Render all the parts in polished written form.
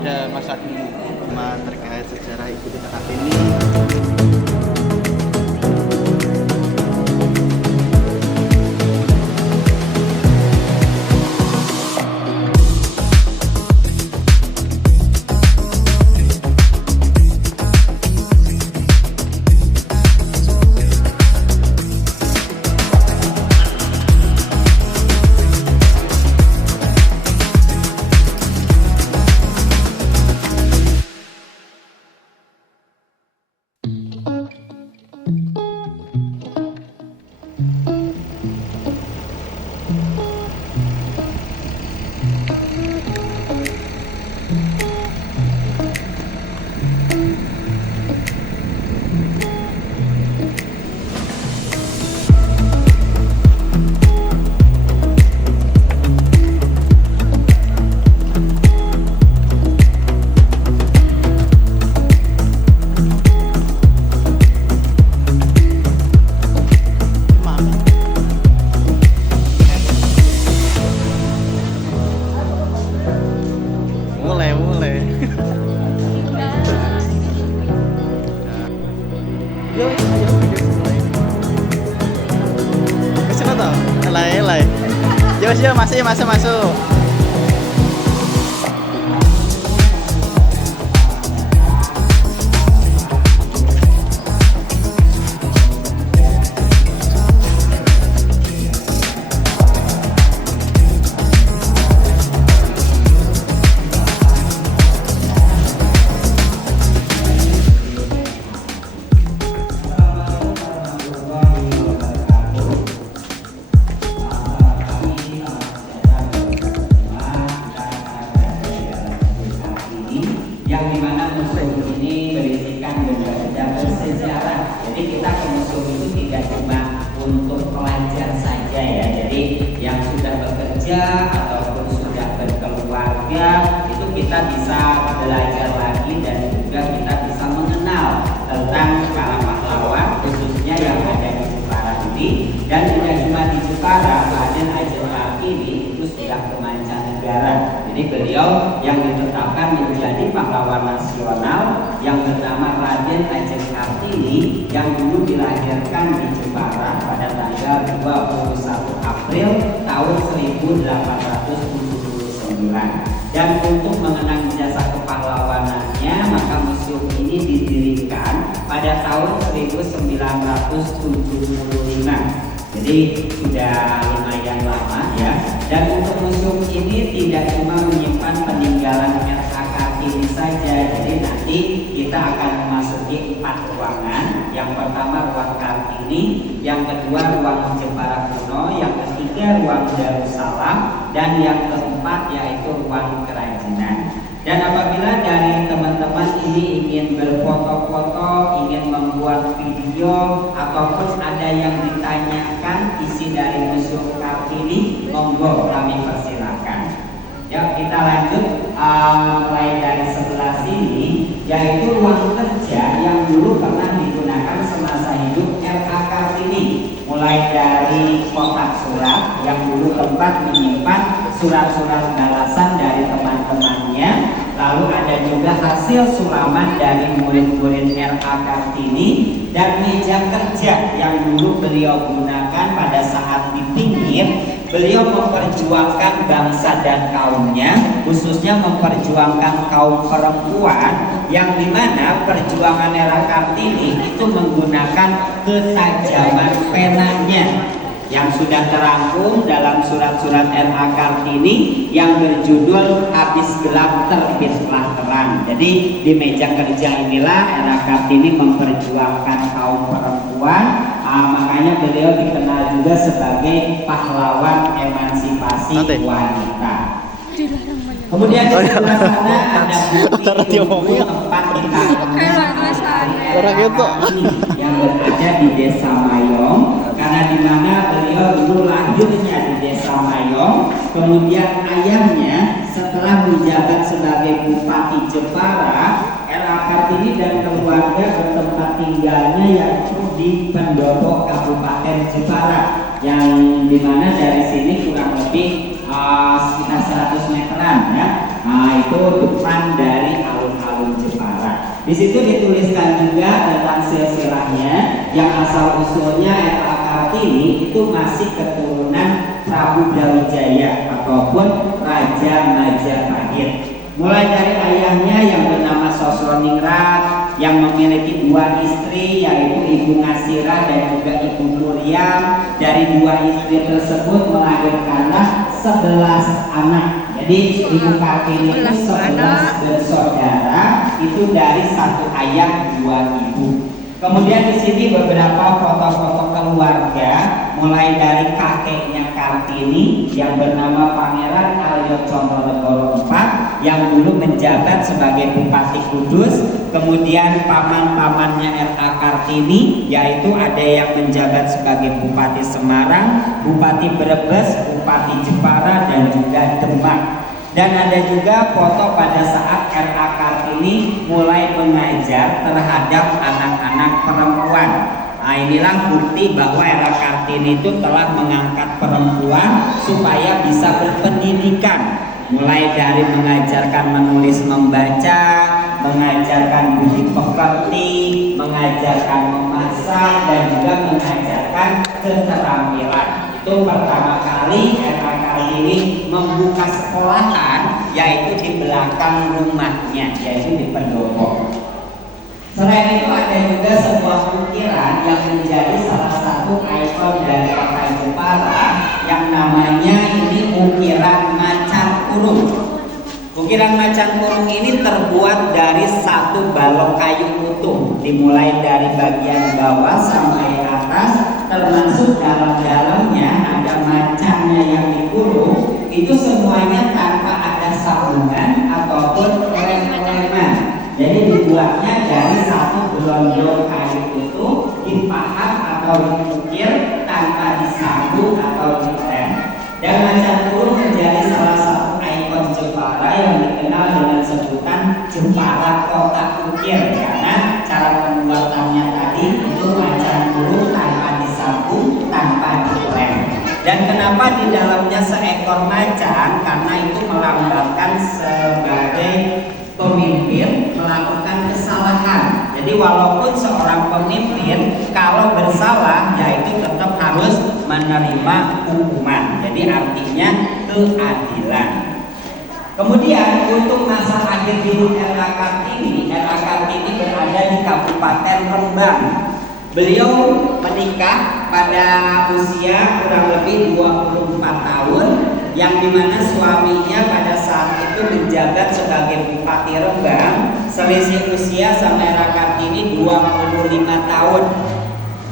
pada masa dulu. Terkait sejarah Ibu Tita Kartini. Yo, masuk. Yang dimana museum ini berisikan benda-benda bersejarah. Jadi kita ke museum itu tidak cuma untuk pelajar saja ya. Jadi yang sudah bekerja ataupun sudah berkeluarga itu kita bisa belajar lagi dan juga kita bisa mengenal tentang para pahlawan khususnya yang ada di Jepara ini. Dan tidak cuma di Jepara, Raden Ajeng Kartini itu sudah ke mancanegara. Jadi beliau yang ditetapkan menjadi pahlawan nasional yang bernama Raden Ajeng Kartini yang dulu dilahirkan di Jepara pada tanggal 21 April tahun 1879. Dan untuk mengenang jasa kepahlawanannya, maka museum ini didirikan pada tahun 1975. Jadi sudah lumayan lama ya. Dan untuk museum ini tidak cuma menyimpan peninggalan R.A. Kartini saja. Jadi nanti kita akan memasuki 4 ruangan. Yang pertama ruang Kartini, yang kedua ruang Jepara kuno, yang ketiga ruang Darussalam, dan yang keempat yaitu ruang kerajinan. Dan apabila dari teman-teman ini ingin berfoto-foto, ingin membuat video, ataupun ada yang ditanyakan isi dari Museum Kartini, monggo kami persilakan. Ya, kita lanjut mulai dari sebelah sini, yaitu ruang kerja yang dulu pernah digunakan semasa hidup R.A. Kartini. Mulai dari kotak surat yang dulu tempat menyimpan surat-surat balasan dari teman-temannya. Lalu ada juga hasil sulaman dari murid-murid R.A. Kartini dan meja kerja yang dulu beliau gunakan pada saat di pinggir. Beliau memperjuangkan bangsa dan kaumnya, khususnya memperjuangkan kaum perempuan, yang dimana perjuangan R.A. Kartini itu menggunakan ketajaman penanya yang sudah terangkum dalam surat-surat R.A. Kartini yang berjudul Habis Gelap Terbitlah Terang. Jadi di meja kerja inilah R.A. Kartini memperjuangkan kaum perempuan. Makanya beliau dikenal juga sebagai pahlawan emansipasi wanita. Kemudian di sebelah sana ada buku tempat kita yang berada di Desa Mayong, karena di mana beliau dulu lahirnya di Desa Mayong. Kemudian ayahnya setelah menjabat sebagai Bupati Jepara, R.A. Kartini dan keluarga bertempat tinggalnya yaitu di pendopo Kabupaten Jepara, yang dimana dari sini kurang lebih sekitar 100 meteran ya. Nah, itu depan dari alun-alun Jepara. Di situ dituliskan juga tentang silsilahnya yang asal usulnya RA Kartini itu masih keturunan Prabu Brawijaya ataupun Raja Majapahit. Mulai dari ayahnya yang bernama Sosroningrat yang memiliki 2 istri yaitu Ibu Ngasirah dan juga Ibu Muriam. Dari 2 istri tersebut melahirkanlah 11 anak. Jadi Ibu Kartini itu 11 bersaudara, itu dari 1 ayah 2 ibu. Kemudian di sini beberapa foto-foto keluarga, mulai dari kakeknya Kartini yang bernama Pangeran Aryo Condronegoro IV yang dulu menjabat sebagai Bupati Kudus. Kemudian paman-pamannya RA Kartini, yaitu ada yang menjabat sebagai Bupati Semarang, Bupati Brebes, Bupati Jepara, dan juga Demak. Dan ada juga foto pada saat RA Kartini mulai mengajar terhadap anak-anak perempuan. Nah, inilah bukti bahwa RA Kartini itu telah mengangkat perempuan supaya bisa berpendidikan. Mulai dari mengajarkan menulis membaca, mengajarkan budi pekerti, mengajarkan memasak, dan juga mengajarkan keterampilan. Itu pertama kali RA Kartini membuka sekolahan, yaitu di belakang rumahnya, yaitu di Pendopo. Selain itu ada juga sebuah ukiran yang menjadi salah satu ikon dari kota Jepara yang namanya ini ukiran macan kurung. Ukiran macan kurung ini terbuat dari 1 balok kayu utuh, dimulai dari bagian bawah sampai atas, termasuk dalam-dalamnya ada macannya yang dikurung. Itu semuanya tanpa ada sambungan ataupun lem-leman. Jadi dibuatnya dari 1 gelondong kayu utuh, dipahat atau diukir tanpa disambung atau dilem. Dan macan kurung menjadi salah satu ikon Jepara yang dikenal dengan sebutan Jepara Kota Ukir, karena cara pembuatannya tadi itu macan kurung tanpa disambung, tanpa dilem. Dan kenapa di dalamnya seekor macan? Karena itu melambangkan sebagai pemimpin melakukan kesalahan. Jadi walaupun seorang pemimpin kalau bersalah, yaitu tetap harus menerima hukuman. Jadi artinya keadilan. Kemudian untuk masa akhir hidup RA Kartini berada di Kabupaten Rembang. Beliau menikah pada usia kurang lebih 24 tahun, yang dimana suaminya pada saat itu menjabat sebagai Bupati Rembang. Selisih usia sama RA Kartini 25 tahun.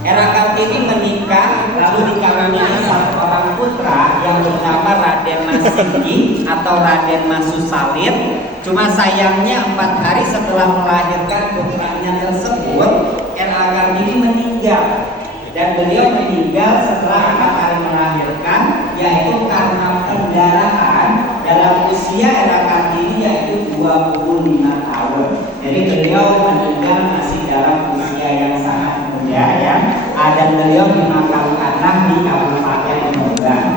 RA Kartini menikah lalu dikaruniai 1 orang putra yang bernama Raden Mas Singgi atau Raden Mas Susalir. Cuma sayangnya 4 hari setelah melahirkan putranya tersebut, RA Kartini meninggal. Dan beliau meninggal setelah 4 hari melahirkan, yaitu karena pendarahan dalam usia RA Kartini yaitu 25 tahun. Jadi beliau meninggal masih dalam usia yang sangat muda ya. Dan beliau dimakamkanlah di Kabupaten Rembang.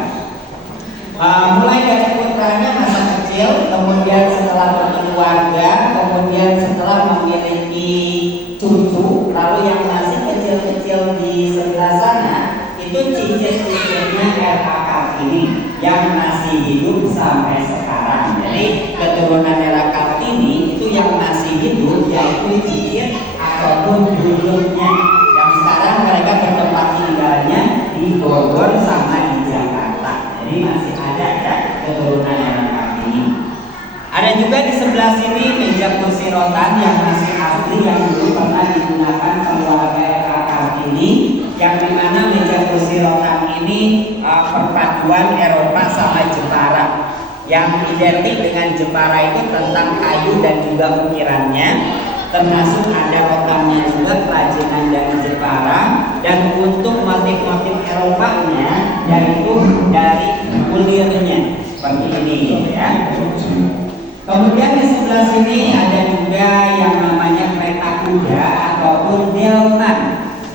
Mulai dari putranya masa kecil, kemudian setelah berkeluarga, kemudian setelah memiliki cucu, lalu yang masih kecil-kecil di sebelah sana itu cicit-cicitnya RA Kartini yang masih hidup sampai sekarang. Jadi keturunan RA Kartini itu yang masih hidup yaitu cicit ataupun dulurnya, yang sekarang mereka bertempat tinggalnya di Bogor sama di Jakarta. Jadi masih ada ya keturunan RA Kartini. Ada juga di sebelah sini meja kursi rotan yang masih asli yang dulu pernah digunakan keluarga RA Kartini, yang dimana meja kursi rotan ini perpaduan Eropa sama Jepara. Yang identik dengan Jepara itu tentang kayu dan juga ukirannya, termasuk ada rotannya juga kerajinan dari Jepara, dan untuk motif-motif Eropanya yaitu dari ulirnya seperti ini ya. Kemudian di sebelah sini ada juga yang namanya kereta kuda ataupun delman.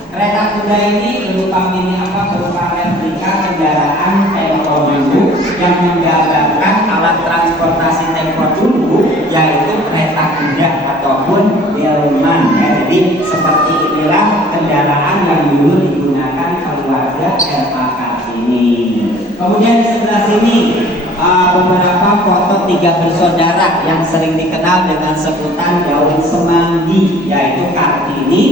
Kereta kuda ini berupa replika kendaraan tempo dulu yang menggambarkan alat transportasi tempo dulu Kemudian di sebelah sini beberapa foto tiga bersaudara yang sering dikenal dengan sebutan daun semanggi, yaitu Kartini,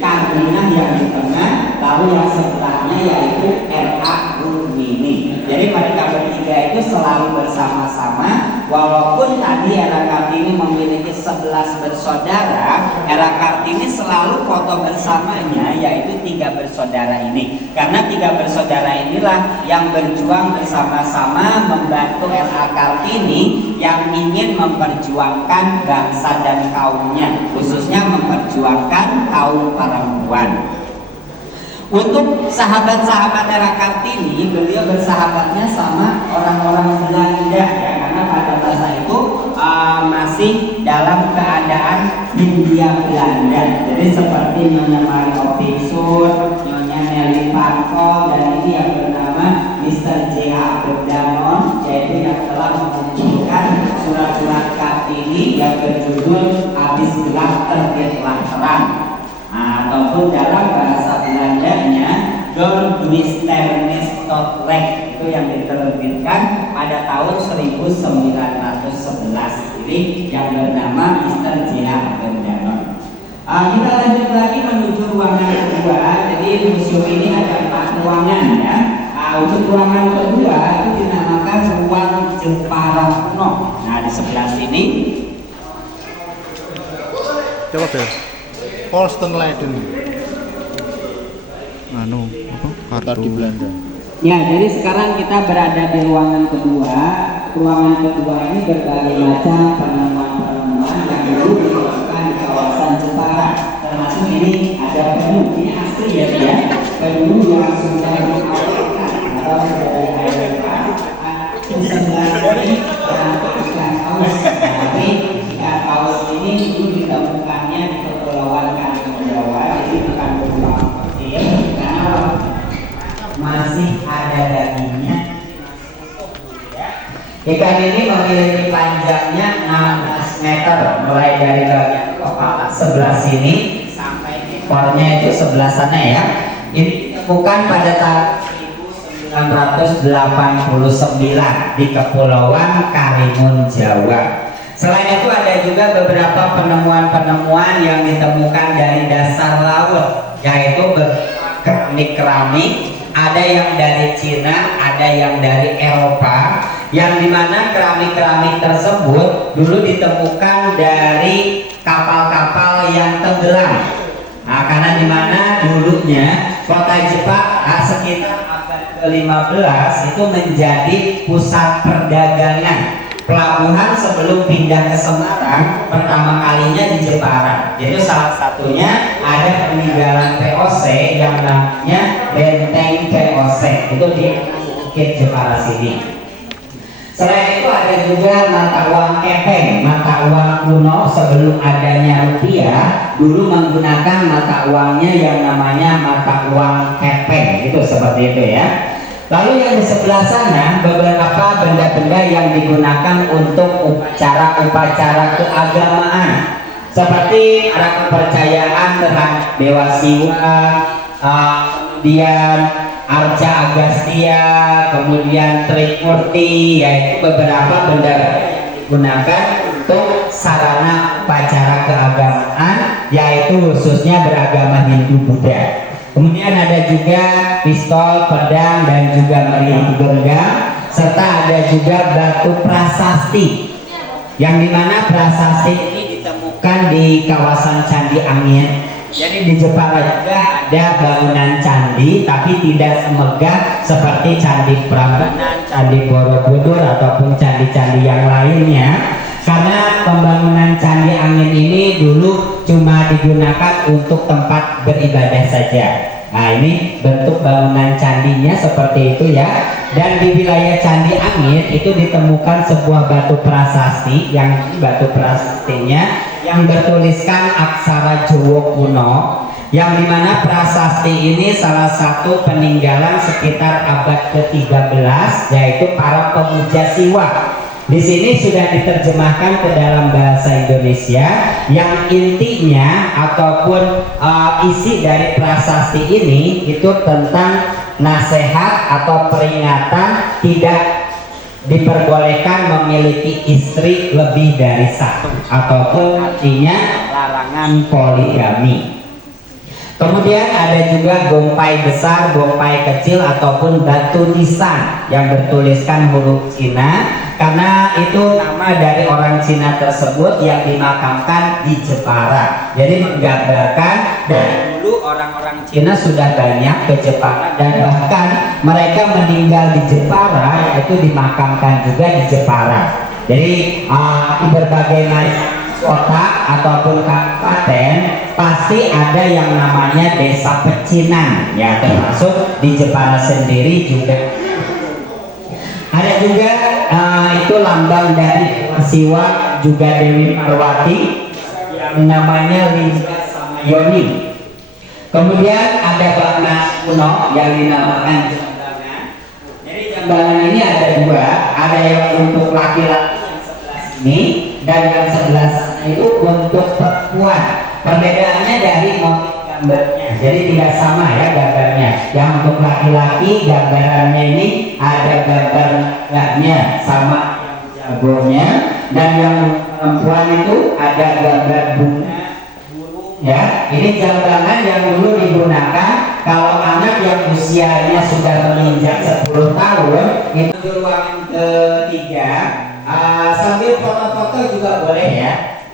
Karlina yang di tengah, lalu yang sebelahnya yaitu R.A. Rumini. Jadi mereka bertiga itu selalu bersama-sama, walaupun tadi Era Kartini memiliki 11 bersaudara, Era Kartini selalu foto bersamanya yaitu tiga bersaudara ini, karena tiga bersaudara inilah yang berjuang bersama-sama membantu Era Kartini yang ingin memperjuangkan bangsa dan kaumnya, khususnya memperjuangkan kaum perempuan. Untuk sahabat-sahabat Era Kartini, beliau bersahabatnya sama orang-orang Belanda ya, karena pada masa itu masih dalam keadaan Hindia Belanda. Jadi seperti Nyonya Marie Ovingsur, Nyonya Nelly Parkol, dan ini yang bernama Mr. J.H. Berdanon, yaitu yang telah memunculkan surat-surat Kartini yang berjudul Habis Gelap Terbitlah Terang. Ataupun dalam bahasa Belandanya Don Duisternis tot Lek, itu yang diterbitkan pada tahun 1911. Ini yang bernama Mr. J.H. Berdanon. Kita lanjut lagi menuju ruangan kedua. Jadi museum ini ada 4 ruangan ya. Untuk ruangan kedua itu dinamakan ruang Jepara kuno. Nah di sebelah sini. Coba deh. Polsten Leiden. Anu, apa? Kartu di Belanda. Ya, jadi sekarang kita berada di ruangan kedua. Ruangan kedua ini berbagai macam penemuan-penemuan yang dulu dilakukan di kawasan Jepara. Termasuk ini ada penyu, ini asli ya dia. Penyu yang sudah diawetkan atau sudah diawetkan. Di sebelah sini ikan paus. Tapi ikan paus ini dulu ditemukannya di Kepulauan Karimun Jawa. Jadi bukan beruang kecil, karena masih ada dagingnya. Ikan ini memiliki panjangnya 16 meter, mulai dari bagian kepala sebelah sini sampai ekornya itu sebelah sana ya. Ini ditemukan pada tahun 1989 di Kepulauan Karimun Jawa. Selain itu ada juga beberapa penemuan-penemuan yang ditemukan dari dasar laut, yaitu keramik-keramik. Ada yang dari Cina, ada yang dari Eropa, yang dimana keramik-keramik tersebut dulu ditemukan dari kapal-kapal yang tenggelam. Nah, karena dimana dulunya kota Jepara sekitar abad ke-15 itu menjadi pusat perdagangan. Pelabuhan sebelum pindah ke Semarang pertama kalinya di Jepara. Jadi salah satunya ada peninggalan VOC yang namanya Benteng VOC, itu di Bukit Jepara sini. Selain itu ada juga mata uang kepeng, mata uang kuno sebelum adanya rupiah dulu menggunakan mata uangnya yang namanya mata uang kepeng, itu seperti itu ya. Lalu yang di sebelah sana beberapa benda-benda yang digunakan untuk upacara-upacara keagamaan, seperti ada kepercayaan terhadap Dewa Siwa, kemudian Arca Agastya, kemudian Tripurti, yaitu beberapa benda yang digunakan untuk sarana upacara keagamaan, yaitu khususnya beragama Hindu Buddha. Kemudian ada juga pistol, pedang, dan juga meriam genggam, serta ada juga batu prasasti, yang dimana prasasti ini ditemukan di kawasan Candi Angin. Jadi di Jepara juga ada bangunan candi, tapi tidak semegah seperti Candi Prambanan, Candi Borobudur, ataupun candi-candi yang lainnya. Karena pembangunan Candi Angin ini dulu cuma digunakan untuk tempat beribadah saja. Nah, ini bentuk bangunan candinya seperti itu ya. Dan di wilayah Candi Angin itu ditemukan sebuah batu prasasti, yang batu prasastinya yang bertuliskan aksara Jawa kuno, yang dimana prasasti ini salah satu peninggalan sekitar abad ke-13, yaitu para pemuja Siwa. Di sini sudah diterjemahkan ke dalam bahasa Indonesia, yang intinya ataupun isi dari prasasti ini itu tentang nasihat atau peringatan tidak diperbolehkan memiliki istri lebih dari satu, ataupun artinya larangan poligami. Kemudian ada juga gompai besar, gompai kecil, ataupun batu nisan yang bertuliskan huruf Cina, karena itu nama dari orang Cina tersebut yang dimakamkan di Jepara. Jadi menggambarkan dari dulu orang-orang Cina sudah banyak ke Jepara, dan bahkan mereka meninggal di Jepara, yaitu dimakamkan juga di Jepara. Jadi di berbagai macam kota ataupun kabupaten pasti ada yang namanya desa pecinan, ya, termasuk di Jepara sendiri juga ada juga. Itu lambang dari Siwa juga Dewi Parwati yang namanya Linga Samayoni. Kemudian ada Banas kuno yang dinamakan jambangan. Jadi jambangan ini ada dua, ada yang untuk laki-laki yang sebelah sini dan yang sebelah sana itu untuk perempuan. Perbedaannya dari motif gambarnya, jadi tidak sama ya gambarnya. Yang untuk laki-laki gambarannya ini ada gambar naganya sama jagonya, dan yang perempuan itu ada gambar bunga burung, ya. Ini jambangan yang dulu digunakan kalau anak yang usianya sudah menginjak 10 tahun. Itu ruangan ketiga. Sambil foto-foto juga boleh ya.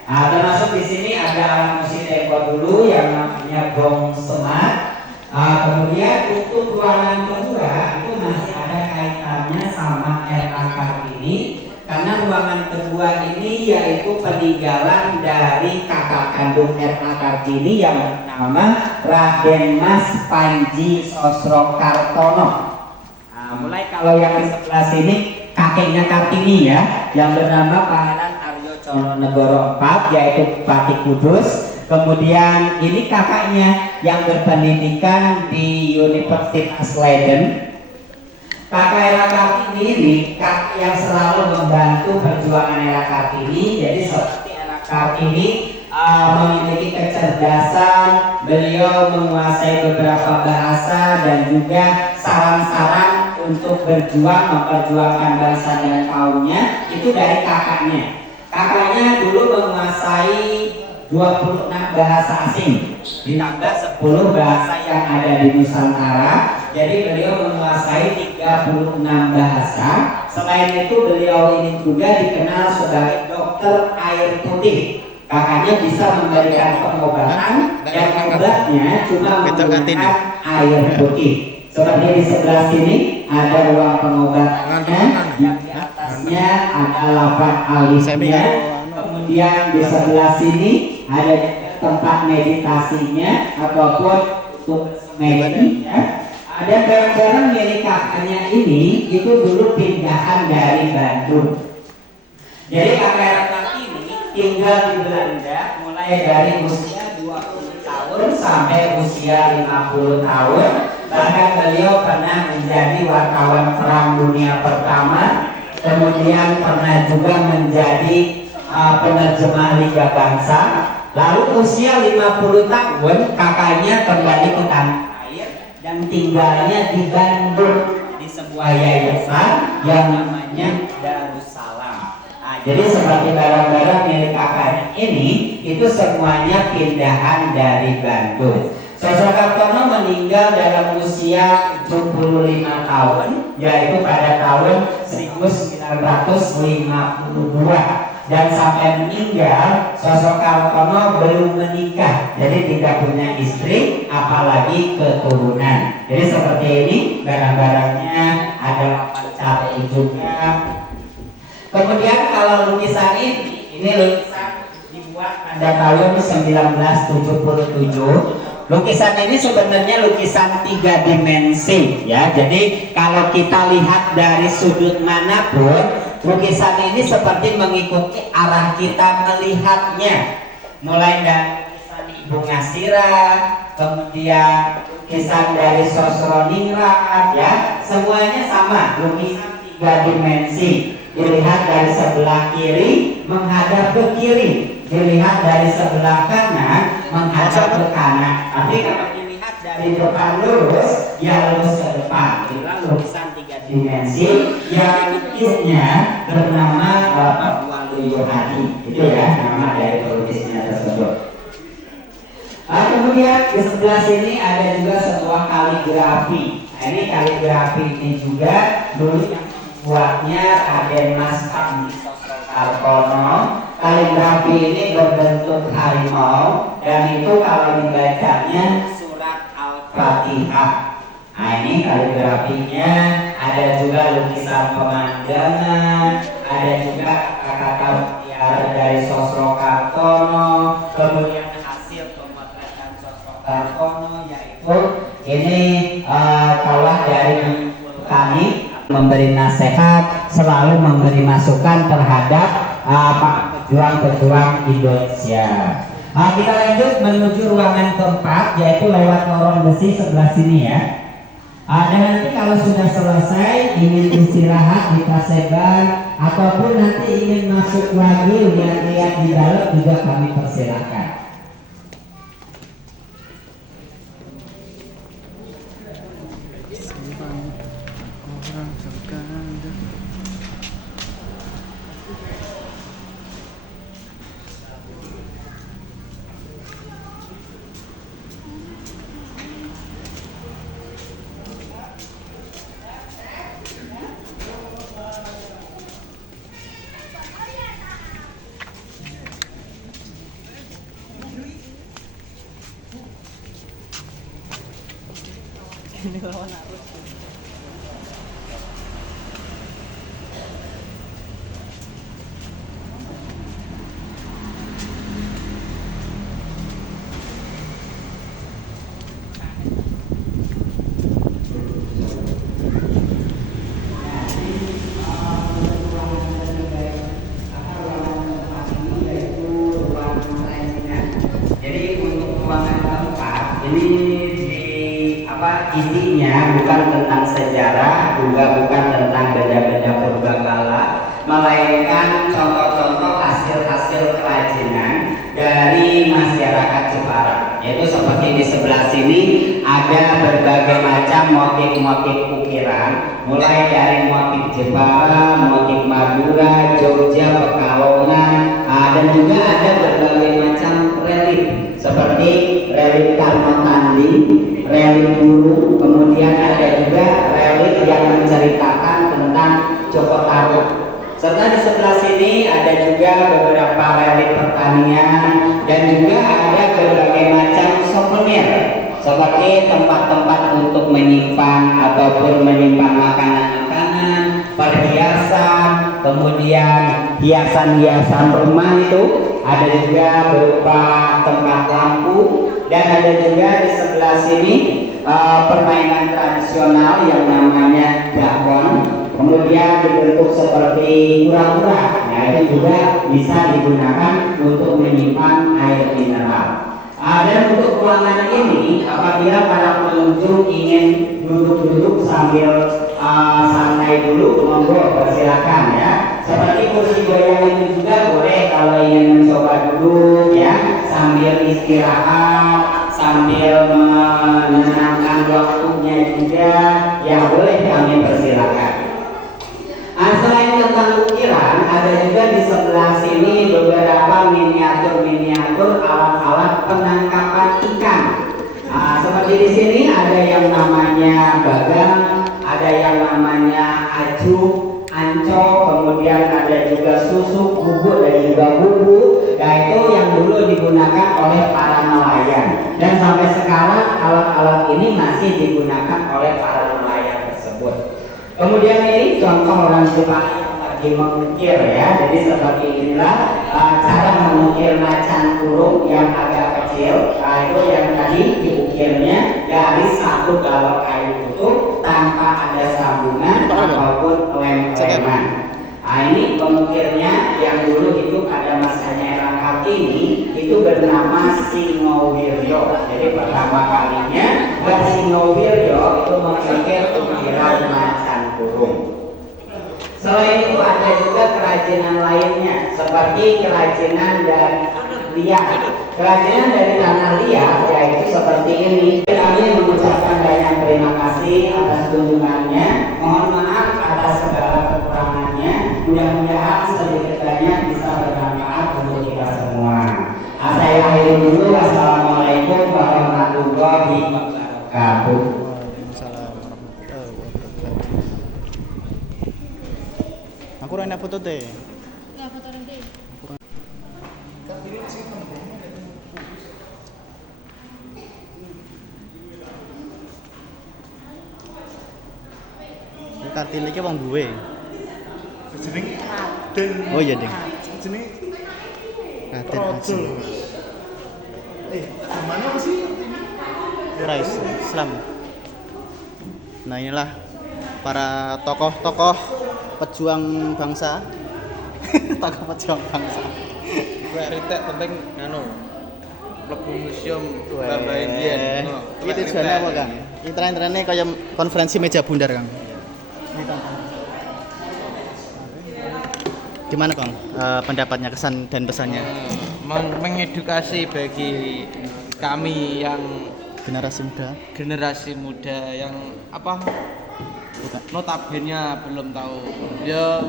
Termasuk di sini ada alat musik tempo dulu yang namanya gong semat. Kemudian untuk ruangan kedua itu masih ada kaitannya sama RA Kartini, karena ruangan kedua ini yaitu peninggalan dari kakak kandung RA Kartini yang bernama Raden Mas Panji Sosrokartono. Mulai kalau yang di sebelah sini kakeknya Kartini ya, yang bernama Pangeran Aryo Cononegoro IV, yaitu Bupati Kudus. Kemudian ini kakaknya yang berpendidikan di Universitas Leiden. Kakak Era Kartini ini kakak yang selalu membantu perjuangan Era Kartini. Jadi seperti Era Kartini memiliki kecerdasan, beliau menguasai beberapa bahasa dan juga saran-saran untuk berjuang memperjuangkan bangsa dan kaumnya itu dari kakaknya. Kakaknya dulu menguasai 26 bahasa asing, ditambah 10 bahasa yang ada di Nusantara. Jadi beliau menguasai 36 bahasa. Selain itu beliau ini juga dikenal sebagai dokter air putih. Kakaknya bisa memberikan pengobatan dan obatnya cuma menggunakan air putih. Seperti di sebelah sini ada ruang pengobatannya, yang di atasnya ada lapan alisnya. Kemudian di sebelah sini ada tempat meditasinya ataupun untuk meditasi. Ada barang-barang milik kakaknya ini itu dulu pindahan dari Bandung. Jadi kakak ini tinggal di Belanda mulai dari usia 20 tahun sampai usia 50 tahun. Bahkan beliau pernah menjadi wartawan Perang Dunia Pertama, kemudian pernah juga menjadi penerjemah Liga Bangsa. Lalu usia 50 tahun kakaknya kembali ke tanah air dan tinggalnya di Bandung di sebuah yayasan yang namanya Darussalam. Jadi seperti barang-barang milik kakaknya ini itu semuanya pindahan dari Bandung. Sosrokartono meninggal dalam usia 75 tahun, yaitu pada tahun 1952. Dan sampai meninggal Sosrokartono belum menikah, jadi tidak punya istri apalagi keturunan. Jadi seperti ini barang-barangnya, ada lapan cabai juga. Kemudian kalau lukisan ini lukisan dibuat pada tahun 1977. Lukisan ini sebenarnya lukisan 3 dimensi ya. Jadi kalau kita lihat dari sudut manapun, lukisan ini seperti mengikuti arah kita melihatnya. Mulai dari lukisan Ibu Ngasirah, kemudian lukisan dari Sosroningrat ya, semuanya sama, lukisan 3 dimensi. Dilihat dari sebelah kiri menghadap ke kiri, dilihat dari sebelah kanan menghadap ke kanan. Tapi kalau dilihat dari di depan lurus, ya lurus ke depan. Inilah lukisan 3 dimensi yang lukisnya bernama Bapak Waluyo Hadi. Itu ya nama dari pelukisnya tersebut. Kemudian di sebelah sini ada juga sebuah kaligrafi. Nah, ini kaligrafi ini juga dulu yang membuatnya Raden Mas Pandi Sosrokartono. Kaligrafi ini berbentuk harimau dan itu kalau dibacanya surat Al-Fatihah. Nah, ini kaligrafinya, ada juga lukisan pemandangan, ada juga kata-kata mutiara dari Sosrokartono, kemudian hasil pemotretan Sosrokartono yaitu ini kalah dari kami memberi nasihat, selalu memberi masukan terhadap pejuang-pejuang Indonesia. Kita lanjut menuju ruangan keempat, yaitu lewat lorong besi sebelah sini ya. Dan nanti kalau sudah selesai ingin istirahat di Kaseban ataupun nanti ingin masuk lagi lihat-lihat di dalam juga kami persilahkan. Ini lawan arus. Jadi untuk ruangan keempat ini isinya bukan tentang sejarah, juga bukan tentang benda-benda purbakala, melainkan contoh-contoh hasil-hasil kerajinan dari masyarakat Jepara. Yaitu seperti di sebelah sini ada berbagai macam motif-motif ukiran, mulai dari motif Jepara, motif Madura, Jogja, Pekalongan, dan juga ada berbagai macam relief seperti relief Karno Tanding, relief Bulu, kemudian ada juga relief yang menceritakan tentang Joko Tarub. Serta di sebelah sini ada juga beberapa relief pertanian dan juga ada berbagai macam souvenir seperti tempat-tempat untuk menyimpan ataupun menyimpan makanan-makanan, perhiasan, kemudian hiasan-hiasan rumah itu ada juga berupa tempat lampu, dan ada juga di sebelah sini permainan tradisional yang namanya dakon, kemudian dibentuk seperti kura-kura. Nah, itu juga bisa digunakan untuk menyimpan air mineral. Dan untuk ruangan ini, apabila para pengunjung ingin duduk-duduk sambil santai dulu, monggo persilakan ya. Seperti kursi goyang itu juga boleh kalau ingin mencoba duduk ya, sambil istirahat, sambil menenangkan waktunya juga, ya boleh kami persilakan. Selain tentang ukiran, ada juga di sebelah sini beberapa miniatur-miniatur alat-alat penangkapan ikan. Seperti di sini ada yang namanya bagang, ada yang namanya ajuk, anco, kemudian ada juga susuk, bubuk dan juga bubu. Nah, itu yang dulu digunakan oleh para nelayan, dan sampai sekarang alat-alat ini masih digunakan oleh para nelayan tersebut. Kemudian ini contoh orang Jepang yang lagi mengukir ya. Jadi seperti inilah cara mengukir macan kurung yang agak kecil. Nah, itu yang tadi diukirnya dari satu galon kayu utuh tanpa ada sambungan ataupun lem-leman. Nah, ini pengukirnya yang dulu itu pada masanya era Kartini itu bernama Singowiryo. Jadi pertama kalinya Singowiryo itu mengukir ukiran macan kurung. Selain itu ada juga kerajinan lainnya seperti kerajinan dari liat. Kerajinan dari tanah liat yaitu seperti ini. Kami mengucapkan banyak terima kasih atas kunjungannya. Mohon maaf atas segala kekurangannya. Mudah-mudahan sedikit-sedikitnya bisa bermanfaat untuk kita semua. Saya akhiri dulu. Wassalamualaikum warahmatullahi wabarakatuh. Waalaikumsalam warahmatullahi wabarakatuh. Aku enak foto deh. Nggak foto nanti. Kartine iki wong duwe. Jenenge Raden. Oh iya, Ding. Jenenge Raden Rojo. Haji. Gimana apa sih? Rais Islam. Nah, inilah para tokoh-tokoh pejuang bangsa. Tokoh pejuang bangsa. Gue ritek penting anu mlebu museum Weh, Bapak Indian. Ini tujuannya apa, Kang? Intern-internnya kayak konferensi meja bundar, Kang. Gimana, Kang? Pendapatnya, kesan dan pesannya? Mengedukasi bagi kami yang Generasi muda. yang apa Bukan. notabene belum tahu ya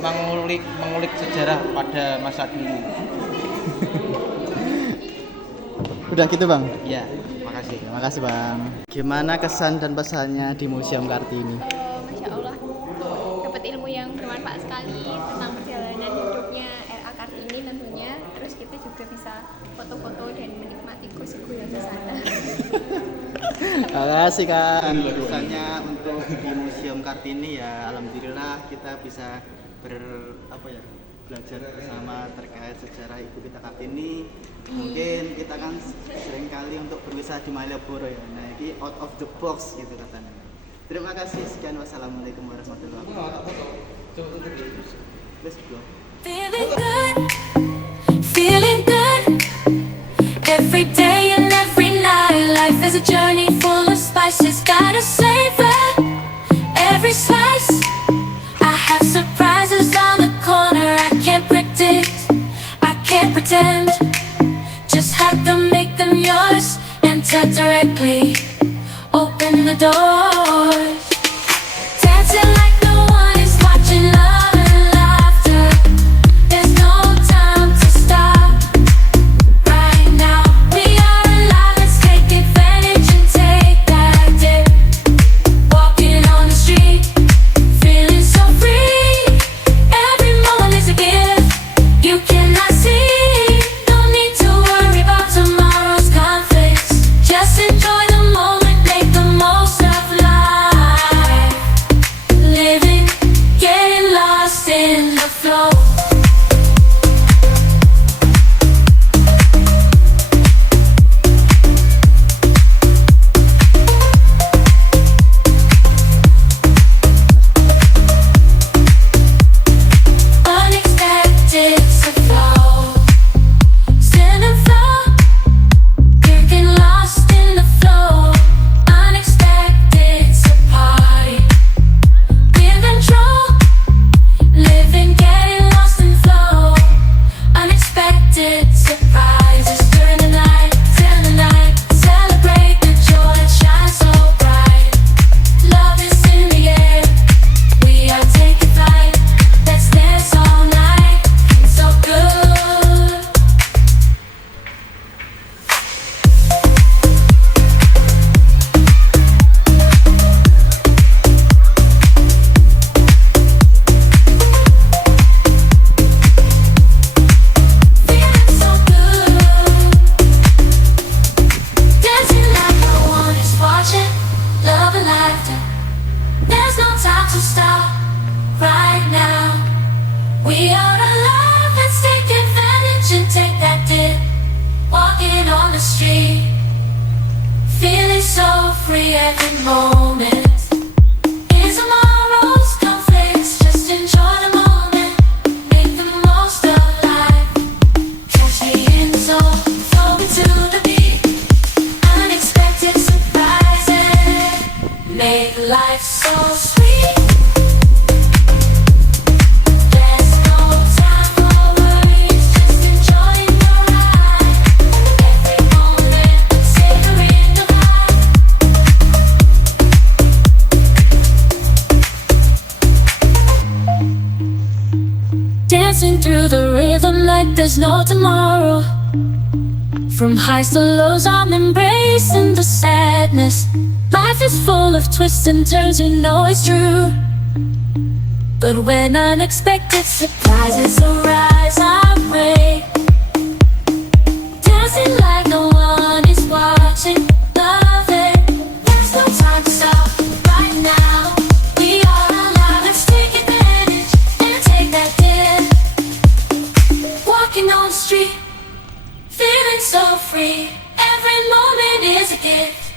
mengulik sejarah pada masa dulu. Udah gitu, Bang. Ya, makasih. Terima kasih, Bang. Gimana kesan dan pesannya di Museum Kartini? Masya Allah, dapat ilmu yang bermanfaat sekali tentang perjalanan hidupnya R.A. Kartini tentunya. Terus kita juga bisa foto-foto dan menikmati gosip yang di sana. Terima kasih, Kak. Pesannya untuk di Museum Kartini ya, alhamdulillah kita bisa belajar bersama terkait sejarah ibu kita Kartini. Mungkin kita kan sering kali untuk berwisata di Malioboro ya. Nah, ini out of the box gitu katanya. Terima kasih. Sekian, wassalamualaikum warahmatullahi wabarakatuh. Let's go. Feeling good, feeling good. Every day and every night, life is a journey full of spices. Gotta savor every slice. I have surprises on the corner. I can't predict, I can't pretend. Just have to make them yours. Enter directly, open the doors. Dancing like no one is watching, love and laughter. There's no time to stop. Right now, we are alive, let's take advantage and take that dip. Walking on the street, feeling so free. Every moment is a gift you cannot see. No need to worry about tomorrow's conflicts. Just enjoy the moment, make the most of life. Living, getting lost in the flow. Unexpected to flow, stand and flow. You're getting lost in the flow. Unexpected to party, give control. Living, getting lost in flow. Unexpected surprises during the night, till the night. Celebrate the joy that shines so bright. Love is in the air, we are taking flight. Let's dance all night, it's so good. Feeling so good, dancing like no one is watching. Love and laughter, there's no time to stop. Right now, we are alive. Let's take advantage and take that dip. Walking on the street, feeling so free every moment. In tomorrow's conflicts, just enjoy the moment. Make the most of life. Catch me in the zone, flowing to the beat. Unexpected surprises make life so sweet. There's no time for worries, just enjoying the ride. Every moment, savor there's no tomorrow. From highs to lows, I'm embracing the sadness. Life is full of twists and turns, you know it's true. But when unexpected surprises arise, I pray, dancing like no one is watching. Love it, there's no time to stop right now. We are alive, let's take advantage and take that dip. Walking on the street, feeling so free. Every moment is a gift.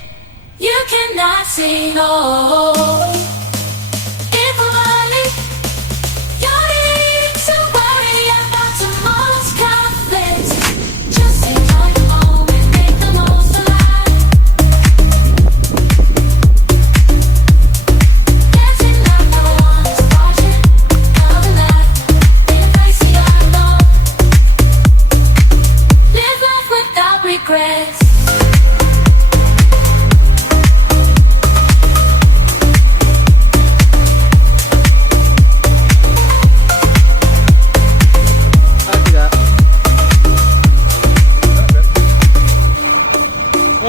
You cannot say no. If early, you need to worry about tomorrow's conflicts. Just enjoy the moment, make the most of life. Dancing like no one's watching. Love and laugh, embrace the unknown. Live life without regrets.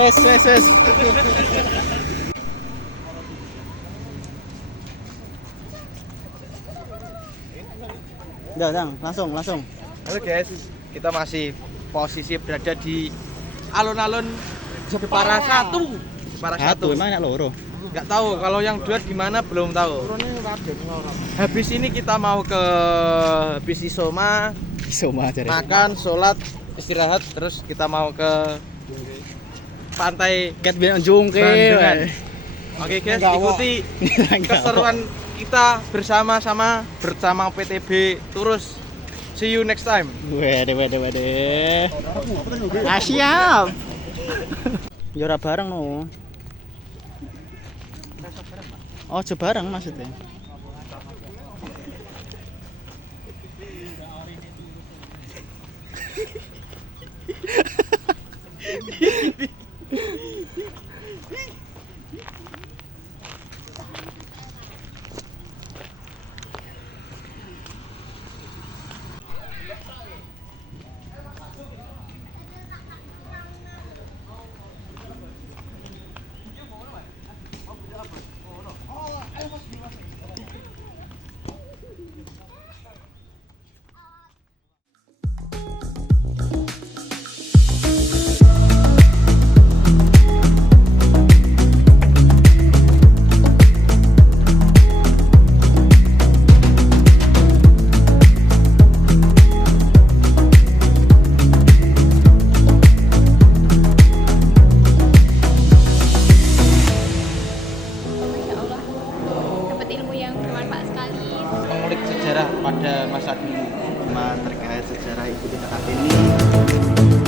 Wes. Udah, langsung. Halo guys, kita masih posisi berada di alun-alun Jepara 1. Jepara 1. Emang enak loro. Nggak tahu, kalau yang dua gimana belum tahu. Habis ini kita mau ke habis isoma, makan, sholat, istirahat, terus kita mau ke pantai Ket biar jungke. Bandungan. Oke guys, ikuti keseruan kita bersama PTB Turus. See you next time. Wede. Siap. Jora bareng no. Oh, bareng maksudnya. Mengulik sejarah pada masa dulu. Terkait sejarah Ibu Bintang Kartini.